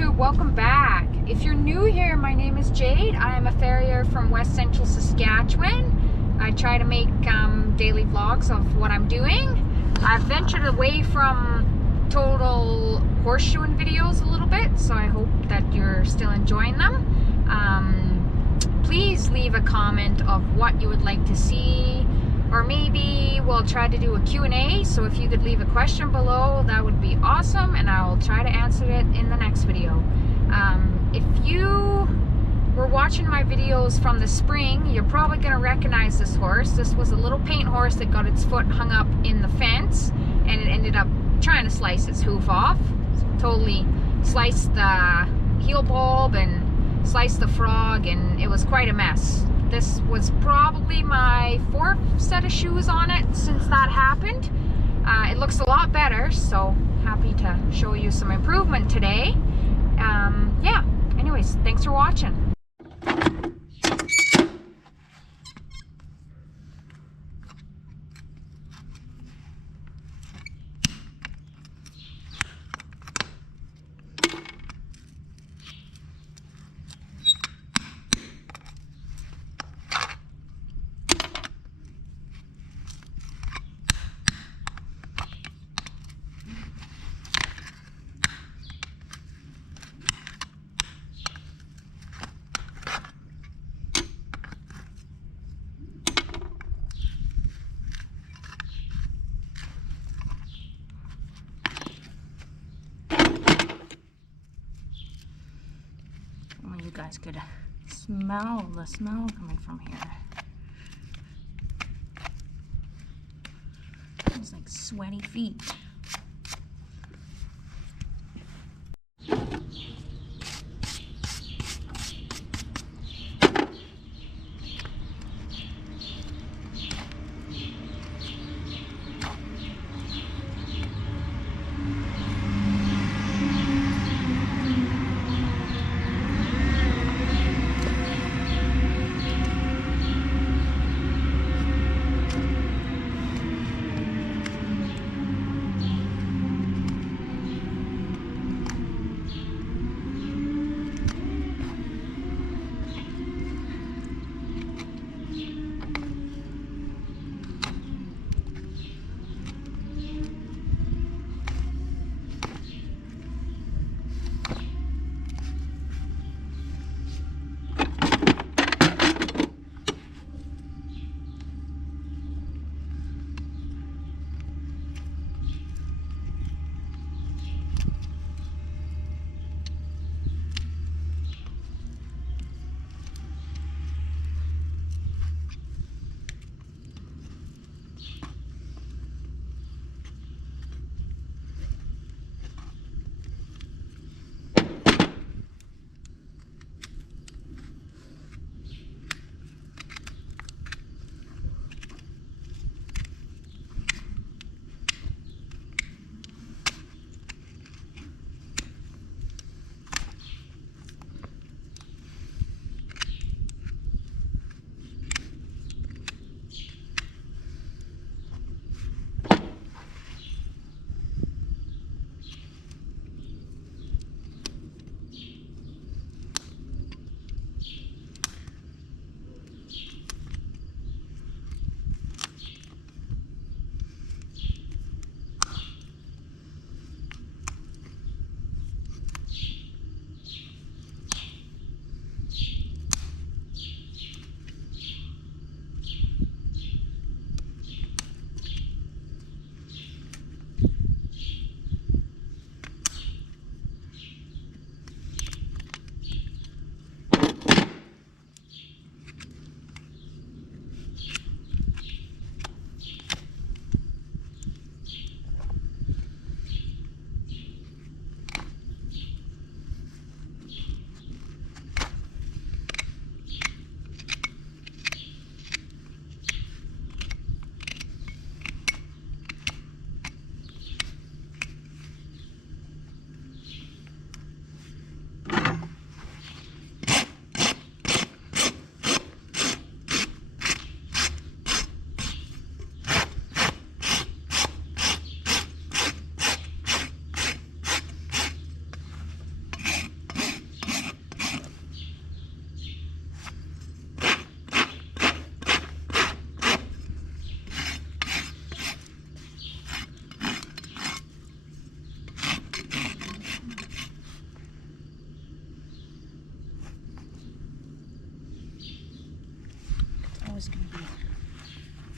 YouTube, welcome back. If you're new here, my name is Jade. I am a farrier from West Central Saskatchewan. I try to make daily vlogs of what I'm doing. I've ventured away from total horseshoeing videos a little bit, so I hope that you're still enjoying them. Please leave a comment of what you would like to see, or maybe we'll try to do a Q&A, so if you could leave a question below, that would be awesome, and I'll try to answer it in the next video. If you were watching my videos from the spring, you're probably going to recognize this horse. This was a little paint horse that got its foot hung up in the fence, and it ended up trying to slice its hoof off. Totally sliced the heel bulb and sliced the frog, and it was quite a mess. This was probably my fourth set of shoes on it since that happened. It looks a lot better, so happy to show you some improvement today. Yeah, anyways, thanks for watching. You guys could smell the smell coming from here. It's like sweaty feet.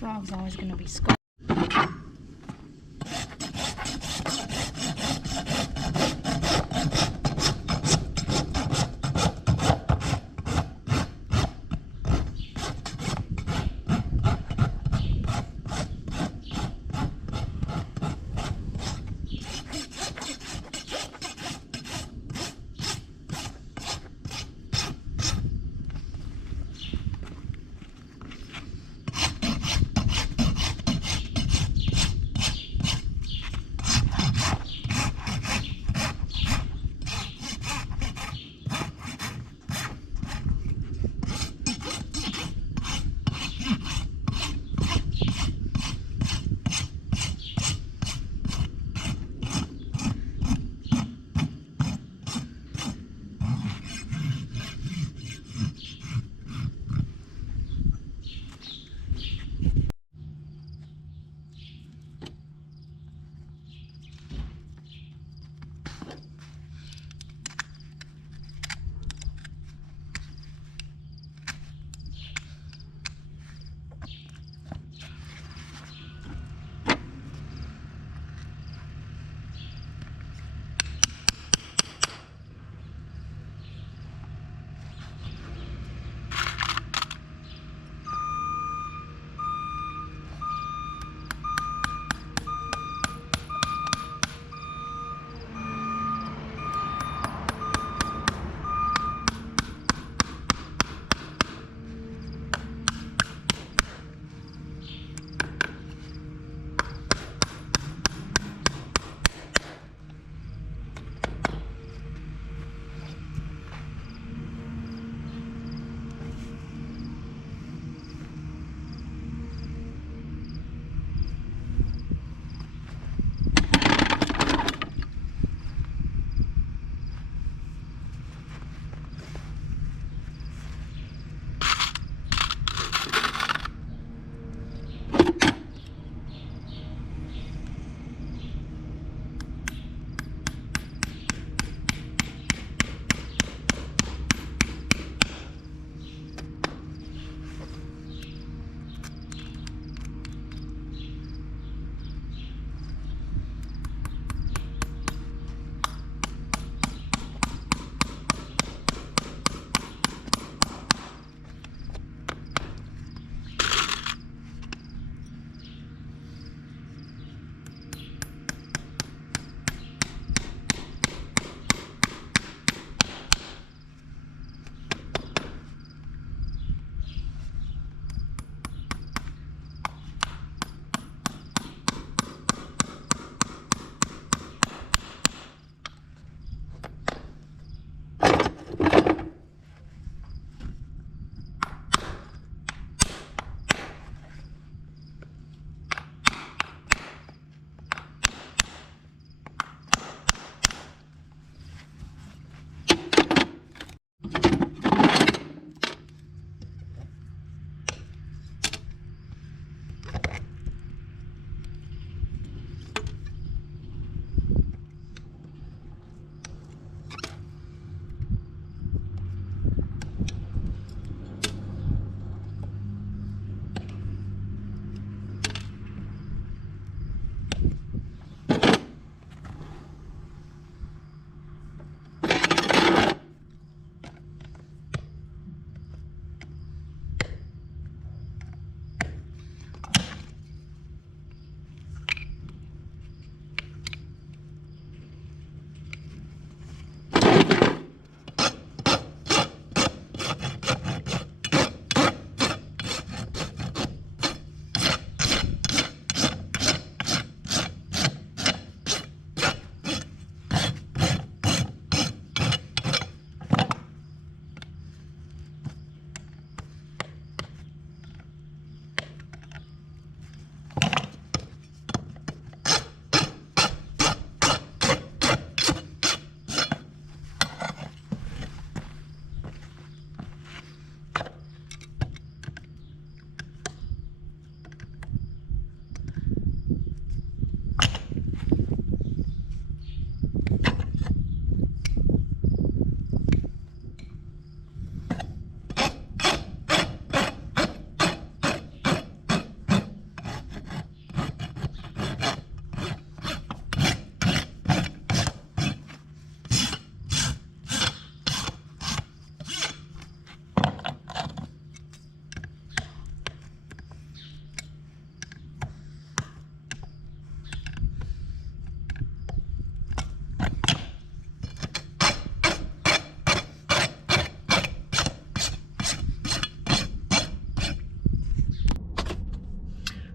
Dog's always going to be scolded.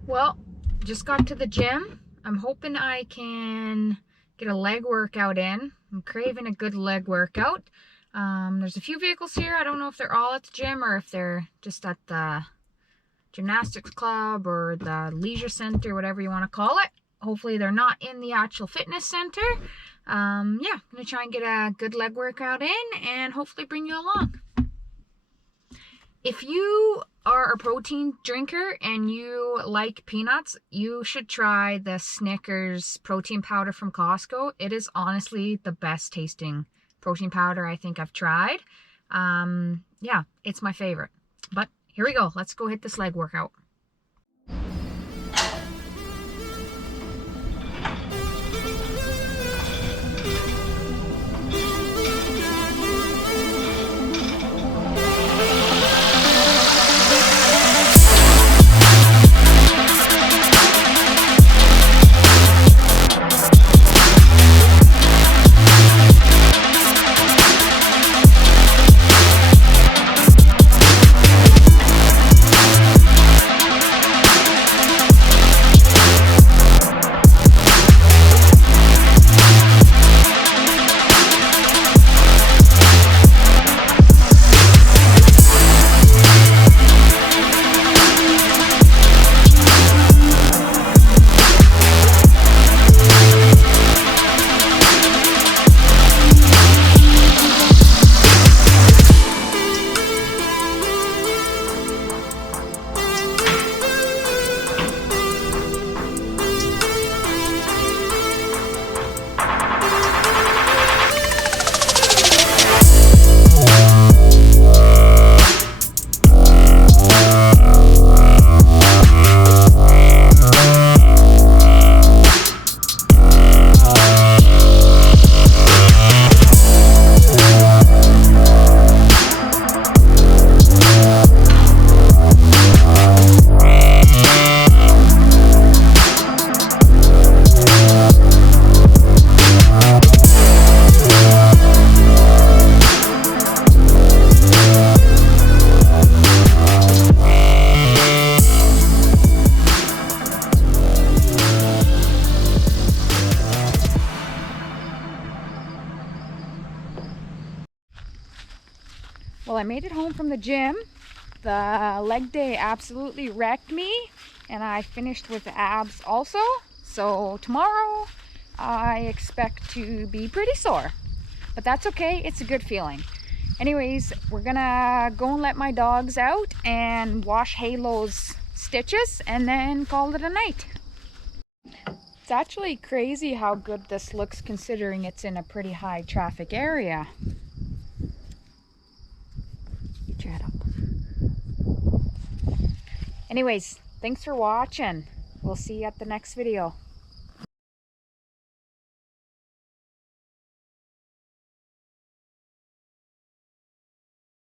Well, just got to the gym. I'm hoping I can get a leg workout in. I'm craving a good leg workout. There's a few vehicles here. I don't know if they're all at the gym or if they're just at the gymnastics club or the leisure center, whatever you want to call it. Hopefully they're not in the actual fitness center. Yeah, I'm gonna try and get a good leg workout in and hopefully bring you along. If you are a protein drinker and you like peanuts, you should try the Snickers protein powder from Costco. It is honestly the best tasting protein powder I think I've tried. Yeah, it's my favorite. But here we go. Let's go hit this leg workout. Well, I made it home from the gym. The leg day absolutely wrecked me, and I finished with abs also. So tomorrow I expect to be pretty sore, but that's okay. It's a good feeling. Anyways, we're gonna go and let my dogs out and wash Halo's stitches and then call it a night. It's actually crazy how good this looks considering it's in a pretty high traffic area. Get your head up. Anyways, thanks for watching. We'll see you at the next video.